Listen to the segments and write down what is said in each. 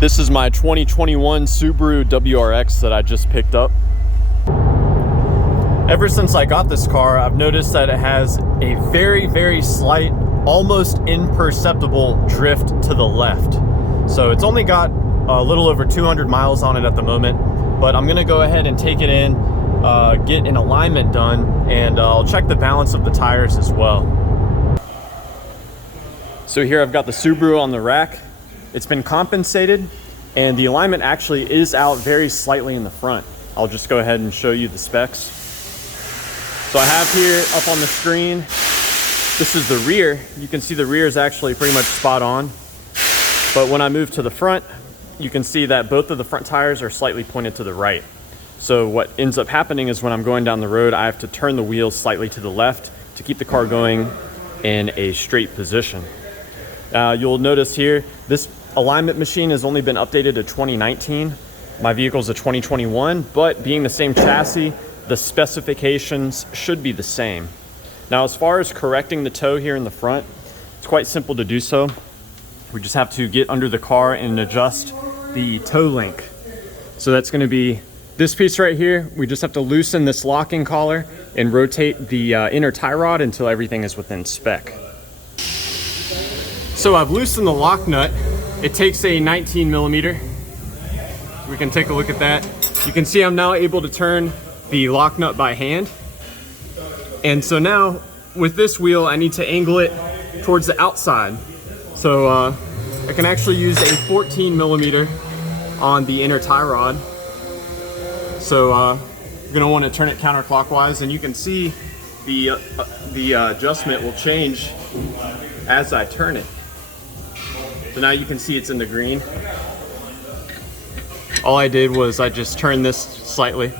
This is my 2021 Subaru WRX that I just picked up. Ever since I got this car, I've noticed that it has a very slight, almost imperceptible drift to the left. So it's only got a little over 200 miles on it at the moment, but I'm gonna go ahead and take it in, get an alignment done, and I'll check the balance of the tires as well. So here I've got the Subaru on the rack. It's been compensated, and the alignment actually is out very slightly in the front. I'll just go ahead and show you the specs. So I have here up on the screen, this is the rear. You can see the rear is actually pretty much spot on. But when I move to the front, you can see that both of the front tires are slightly pointed to the right. So what ends up happening is when I'm going down the road, I have to turn the wheels slightly to the left to keep the car going in a straight position. You'll notice here, this alignment machine has only been updated to 2019. My vehicle's a 2021, but being the same chassis, the specifications should be the same. Now, as far as correcting the toe here in the front, it's quite simple to do so. We just have to get under the car and adjust the toe link. So that's going to be this piece right here. We just have to loosen this locking collar and rotate the inner tie rod until everything is within spec. So I've loosened the lock nut. It takes a 19 millimeter. We can take a look at that. You can see I'm now able to turn the lock nut by hand. And so now with this wheel, I need to angle it towards the outside. So I can actually use a 14 millimeter on the inner tie rod. So you're gonna want to turn it counterclockwise, and you can see the adjustment will change as I turn it. So now you can see it's in the green. All I did was I just turned this slightly.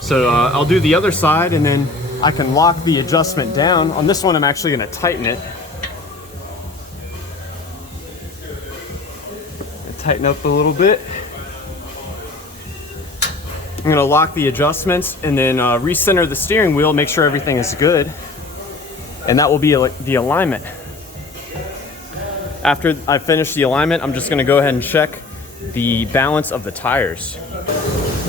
So I'll do the other side, and then I can lock the adjustment down. On this one, I'm actually gonna tighten it. Tighten up a little bit. I'm gonna lock the adjustments and then recenter the steering wheel, make sure everything is good. And that will be the alignment. After I finish the alignment, I'm just gonna go ahead and check the balance of the tires.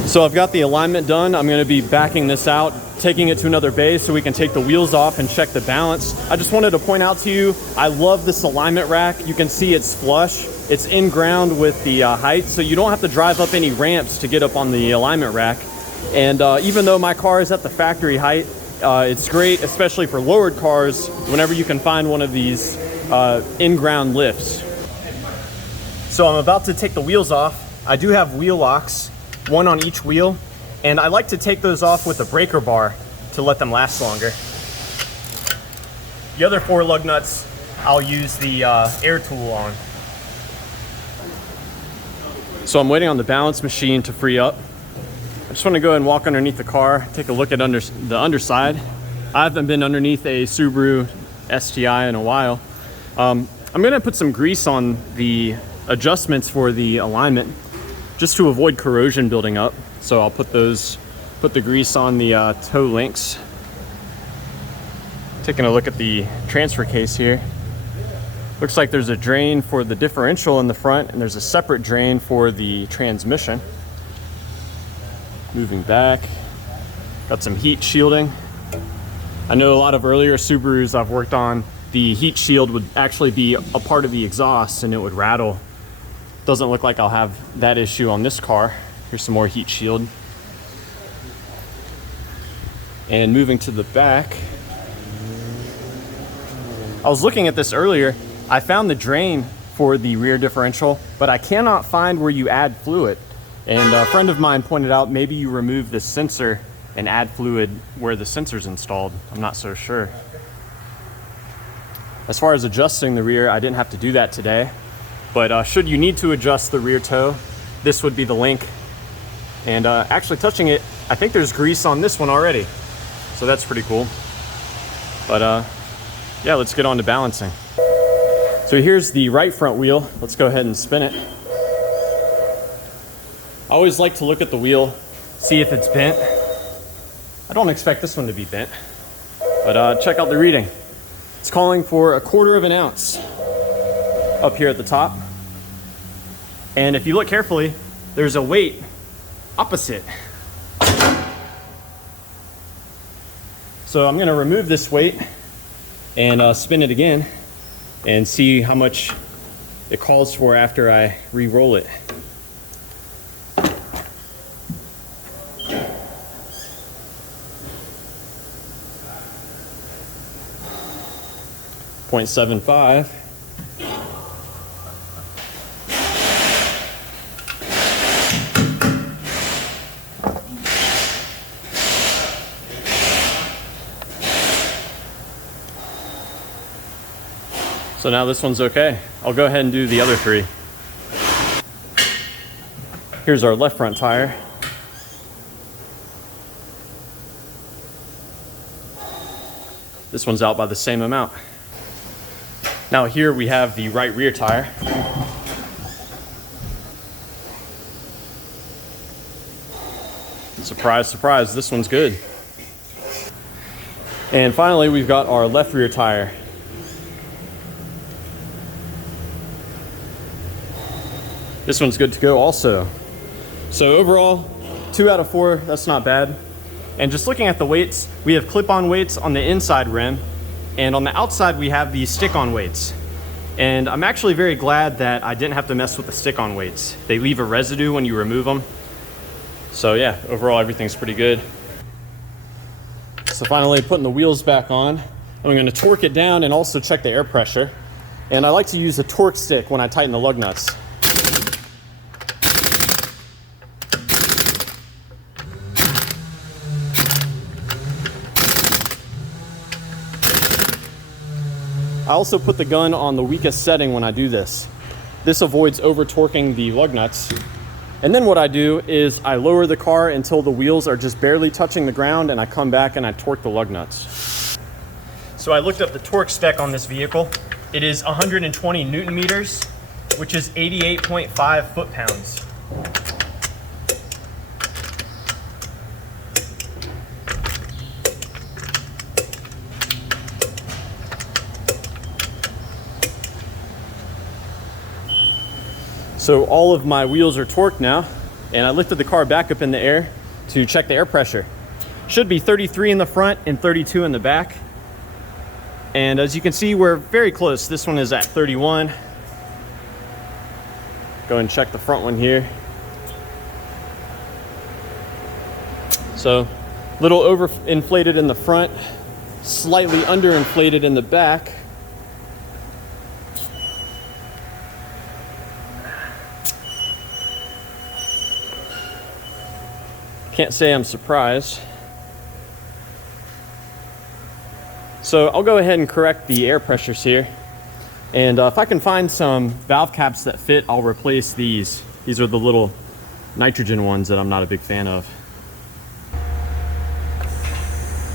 So I've got the alignment done. I'm gonna be backing this out, taking it to another bay so we can take the wheels off and check the balance. I just wanted to point out to you, I love this alignment rack. You can see it's flush. It's in ground with the height, so you don't have to drive up any ramps to get up on the alignment rack. And even though my car is at the factory height, it's great, especially for lowered cars, whenever you can find one of these in-ground lifts. So I'm about to take the wheels off. I do have wheel locks, one on each wheel, and I like to take those off with a breaker bar to let them last longer. The other 4 lug nuts, I'll use the air tool on. So I'm waiting on the balance machine to free up. I just want to go ahead and walk underneath the car, take a look at the underside. I haven't been underneath a Subaru STI in a while. I'm going to put some grease on the adjustments for the alignment just to avoid corrosion building up. So I'll put the grease on the toe links. Taking a look at the transfer case here. Looks like there's a drain for the differential in the front, and there's a separate drain for the transmission. Moving back, got some heat shielding. I know a lot of earlier Subarus I've worked on, the heat shield would actually be a part of the exhaust and it would rattle. Doesn't look like I'll have that issue on this car. Here's some more heat shield. And moving to the back, I was looking at this earlier. I found the drain for the rear differential, but I cannot find where you add fluid. And a friend of mine pointed out maybe you remove the sensor and add fluid where the sensor's installed. I'm not so sure. As far as adjusting the rear, I didn't have to do that today. But should you need to adjust the rear toe, this would be the link. And actually touching it, I think there's grease on this one already. So that's pretty cool. But yeah, let's get on to balancing. So here's the right front wheel. Let's go ahead and spin it. I always like to look at the wheel, see if it's bent. I don't expect this one to be bent, but check out the reading. It's calling for 1/4 ounce up here at the top. And if you look carefully, there's a weight opposite. So I'm gonna remove this weight and spin it again and see how much it calls for after I re-roll it. 0.75. So now this one's okay. I'll go ahead and do the other three. Here's our left front tire. This one's out by the same amount. Now here we have the right rear tire. Surprise, surprise, this one's good. And finally, we've got our left rear tire. This one's good to go also. So overall, 2 out of 4, that's not bad. And just looking at the weights, we have clip-on weights on the inside rim, and on the outside we have the stick-on weights. And I'm actually very glad that I didn't have to mess with the stick-on weights. They leave a residue when you remove them. So yeah, overall everything's pretty good. So finally putting the wheels back on, I'm going to torque it down and also check the air pressure. And I like to use a torque stick when I tighten the lug nuts. I also put the gun on the weakest setting when I do this. This avoids over torquing the lug nuts. And then what I do is I lower the car until the wheels are just barely touching the ground, and I come back and I torque the lug nuts. So I looked up the torque spec on this vehicle. It is 120 Newton meters, which is 88.5 foot-pounds. So all of my wheels are torqued now, and I lifted the car back up in the air to check the air pressure. Should be 33 in the front and 32 in the back. And as you can see, we're very close. This one is at 31. Go and check the front one here. So a little overinflated in the front, slightly underinflated in the back. Can't say I'm surprised. So I'll go ahead and correct the air pressures here. And if I can find some valve caps that fit, I'll replace these. These are the little nitrogen ones that I'm not a big fan of.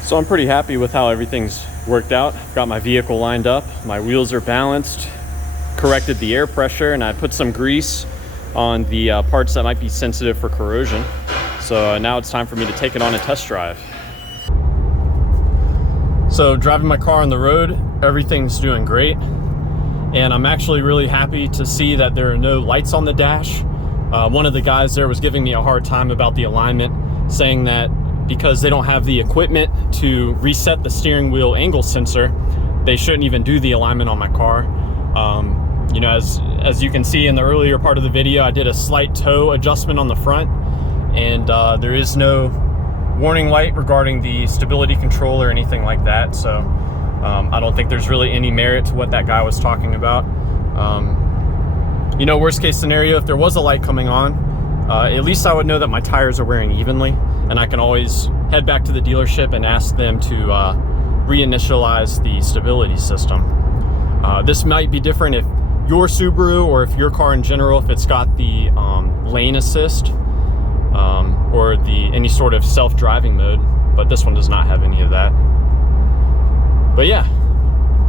So I'm pretty happy with how everything's worked out. I've got my vehicle lined up, my wheels are balanced, corrected the air pressure, and I put some grease on the parts that might be sensitive for corrosion. So now it's time for me to take it on a test drive. So driving my car on the road, everything's doing great. And I'm actually really happy to see that there are no lights on the dash. One of the guys there was giving me a hard time about the alignment, saying that because they don't have the equipment to reset the steering wheel angle sensor, they shouldn't even do the alignment on my car. You know, as you can see in the earlier part of the video, I did a slight toe adjustment on the front, and there is no warning light regarding the stability control or anything like that. So I don't think there's really any merit to what that guy was talking about. You know, worst case scenario, if there was a light coming on, at least I would know that my tires are wearing evenly, and I can always head back to the dealership and ask them to reinitialize the stability system. This might be different if your Subaru, or if your car in general, if it's got the lane assist, or any sort of self-driving mode, but this one does not have any of that. But yeah,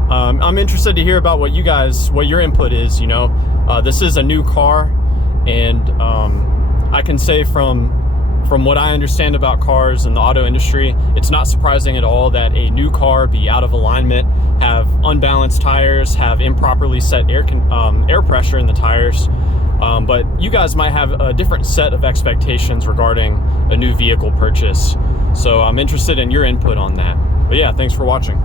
I'm interested to hear about what your input is. You know, this is a new car, and I can say from what I understand about cars and the auto industry, it's not surprising at all that a new car be out of alignment, have unbalanced tires, have improperly set air pressure in the tires. But you guys might have a different set of expectations regarding a new vehicle purchase. So I'm interested in your input on that. But yeah, thanks for watching.